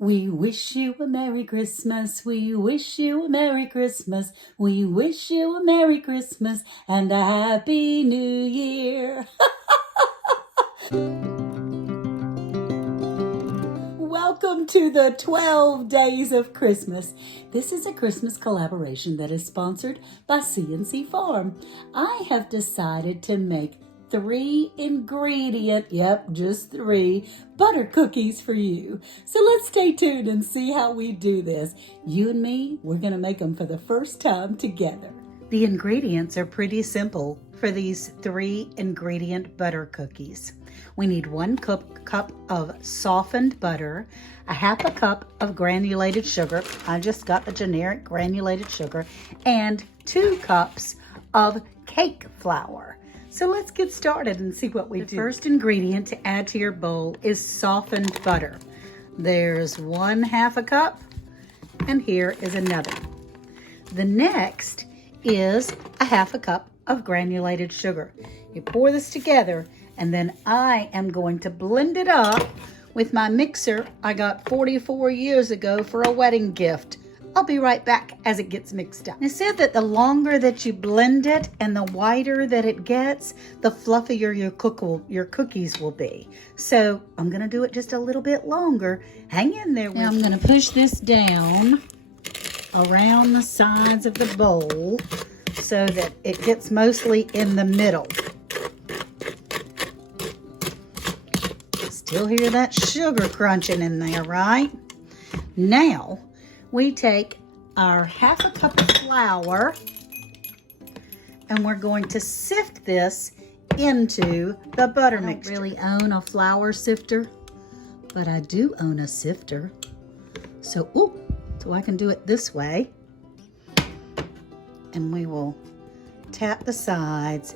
We wish you a Merry Christmas. We wish you a Merry Christmas. We wish you a Merry Christmas and a Happy New Year. Welcome to the 12 Days of Christmas. This is a Christmas collaboration that is sponsored by C&C Farm. I have decided to make 3 ingredient, just 3 butter cookies for you. So let's stay tuned and see how we do this. You and me, we're going to make them for the first time together. The ingredients are pretty simple for these 3 ingredient butter cookies. We need 1 cup of softened butter, a half a cup of granulated sugar. I just got the generic granulated sugar, and 2 cups of cake flour. So let's get started and see what we do. The first ingredient to add to your bowl is softened butter. There's 1/2 a cup, and here is another. The next is a half a cup of granulated sugar. You pour this together, and then I am going to blend it up with my mixer I got 44 years ago for a wedding gift. I'll be right back as it gets mixed up. It said that the longer that you blend it and the whiter that it gets, the fluffier your cookies will be. So I'm going to do it just a little bit longer. Hang in there with me. Now I'm going to push this down around the sides of the bowl so that it gets mostly in the middle. Still hear that sugar crunching in there, right? Now we take our half a cup of flour and we're going to sift this into the butter mixture. I don't really own a flour sifter, but I do own a sifter. So I can do it this way. And we will tap the sides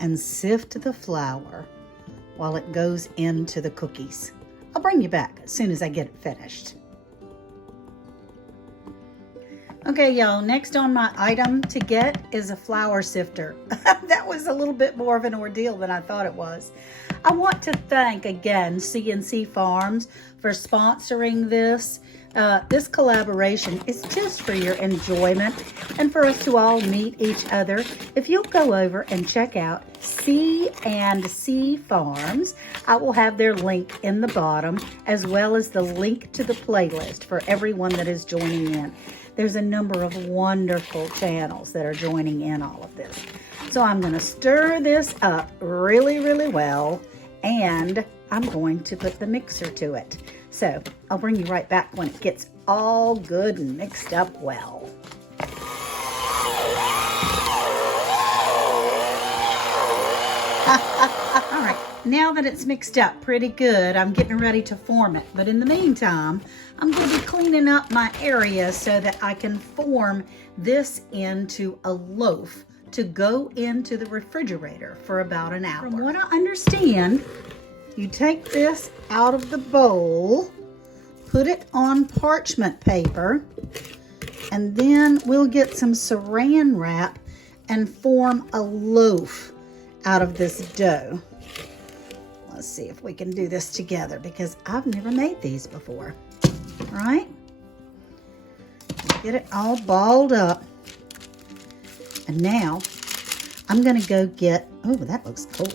and sift the flour while it goes into the cookies. I'll bring you back as soon as I get it finished. Okay, y'all, next on my item to get is a flour sifter. That was a little bit more of an ordeal than I thought it was. I want to thank again C&C Farms for sponsoring this. This collaboration is just for your enjoyment and for us to all meet each other. If you'll go over and check out C&C Farms, I will have their link in the bottom, as well as the link to the playlist for everyone that is joining in. There's a number of wonderful channels that are joining in all of this. So I'm going to stir this up really, really well, and I'm going to put the mixer to it. So I'll bring you right back when it gets all good and mixed up well. All right, now that it's mixed up pretty good, I'm getting ready to form it. But in the meantime, I'm going to be cleaning up my area so that I can form this into a loaf to go into the refrigerator for about an hour. From what I understand, you take this out of the bowl, put it on parchment paper, and then we'll get some saran wrap and form a loaf out of this dough. Let's see if we can do this together because I've never made these before. All right? Get it all balled up. And now I'm going to go get, oh, that looks cool.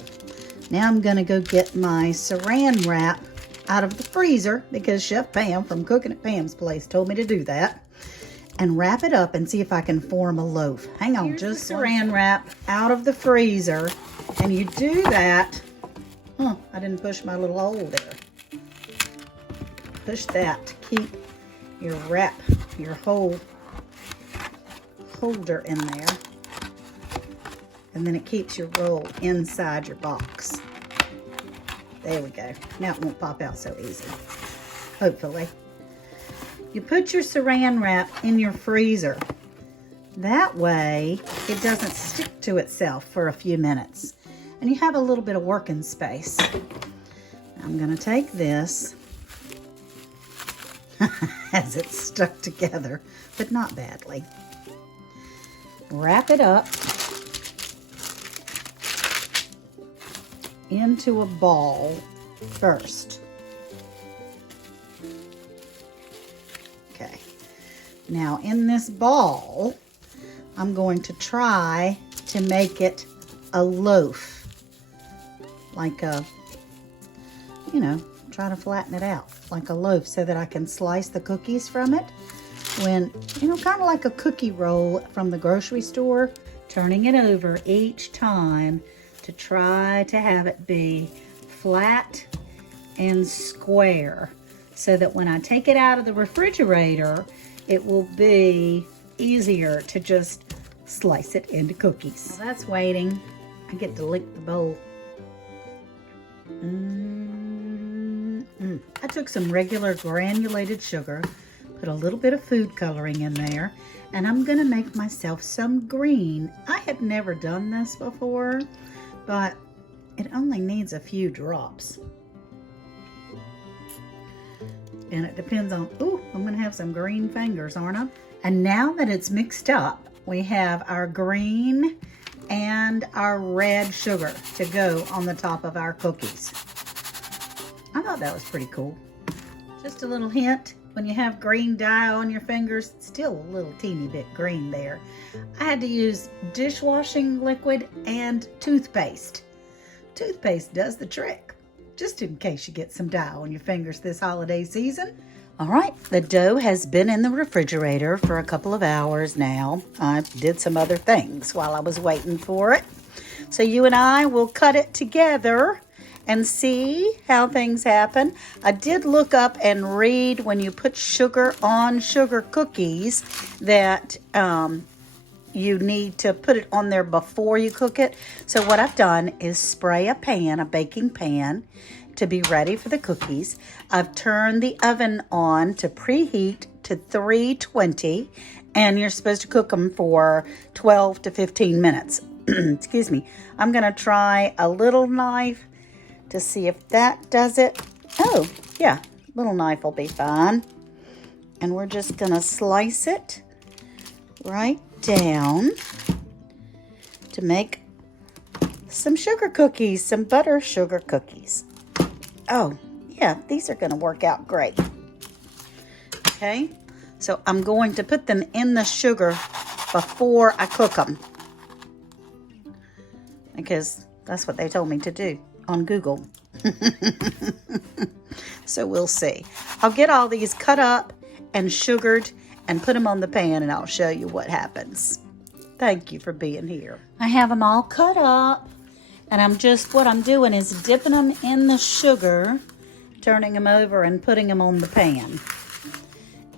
Now I'm going to go get my saran wrap out of the freezer because Chef Pam from Cooking at Pam's Place told me to do that. And wrap it up and see if I can form a loaf. Hang on, just saran wrap out of the freezer. And you do that. I didn't push my little hole there. Push that to keep your wrap, your whole holder in there. And then it keeps your roll inside your box. There we go. Now it won't pop out so easy, hopefully. You put your saran wrap in your freezer. That way it doesn't stick to itself for a few minutes. And you have a little bit of working space. I'm going to take this as it's stuck together, but not badly. Wrap it up into a ball first. Okay. Now in this ball, I'm going to try to make it a loaf. Like a, you know, try to flatten it out like a loaf so that I can slice the cookies from it. When, you know, kind of like a cookie roll from the grocery store. Turning it over each time to try to have it be flat and square so that when I take it out of the refrigerator, it will be easier to just slice it into cookies. While that's waiting, I get to lick the bowl. I took some regular granulated sugar, put a little bit of food coloring in there, and I'm gonna make myself some green. I had never done this before, but it only needs a few drops. And it depends on, ooh, I'm gonna have some green fingers, aren't I? And now that it's mixed up, we have our green and our red sugar to go on the top of our cookies. I thought that was pretty cool. Just a little hint, when you have green dye on your fingers, it's still a little teeny bit green there. I had to use dishwashing liquid and toothpaste. Toothpaste does the trick, just in case you get some dye on your fingers this holiday season. All right, the dough has been in the refrigerator for a couple of hours now. I did some other things while I was waiting for it. So you and I will cut it together and see how things happen. I did look up and read when you put sugar on sugar cookies that you need to put it on there before you cook it. So what I've done is spray a pan, a baking pan, to be ready for the cookies. I've turned the oven on to preheat to 320, and you're supposed to cook them for 12 to 15 minutes. Excuse me. I'm gonna try a little knife to see if that does it. Oh, yeah, little knife will be fine. And we're just gonna slice it right down to make some sugar cookies, some butter sugar cookies. Oh, yeah, these are gonna work out great. Okay, so I'm going to put them in the sugar before I cook them, because that's what they told me to do on Google. So we'll see. I'll get all these cut up and sugared and put them on the pan, and I'll show you what happens. Thank you for being here. I have them all cut up, and what I'm doing is dipping them in the sugar, turning them over and putting them on the pan.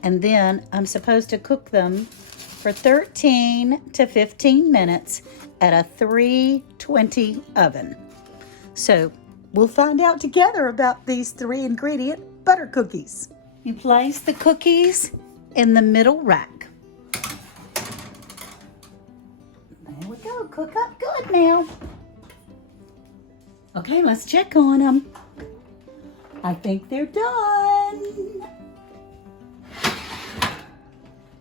And then I'm supposed to cook them for 13 to 15 minutes at a 320 oven. So we'll find out together about these 3-ingredient butter cookies. You place the cookies in the middle rack. There we go, cook up good now. Okay, let's check on them. I think they're done.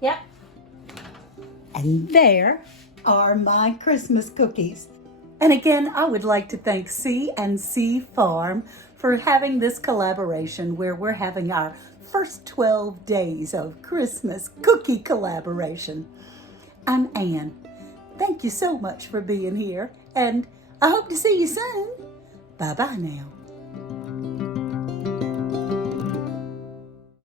Yep. And there are my Christmas cookies. And again, I would like to thank C&C Farm for having this collaboration where we're having our first 12 days of Christmas cookie collaboration. I'm Ann. Thank you so much for being here, and I hope to see you soon. Bye-bye now.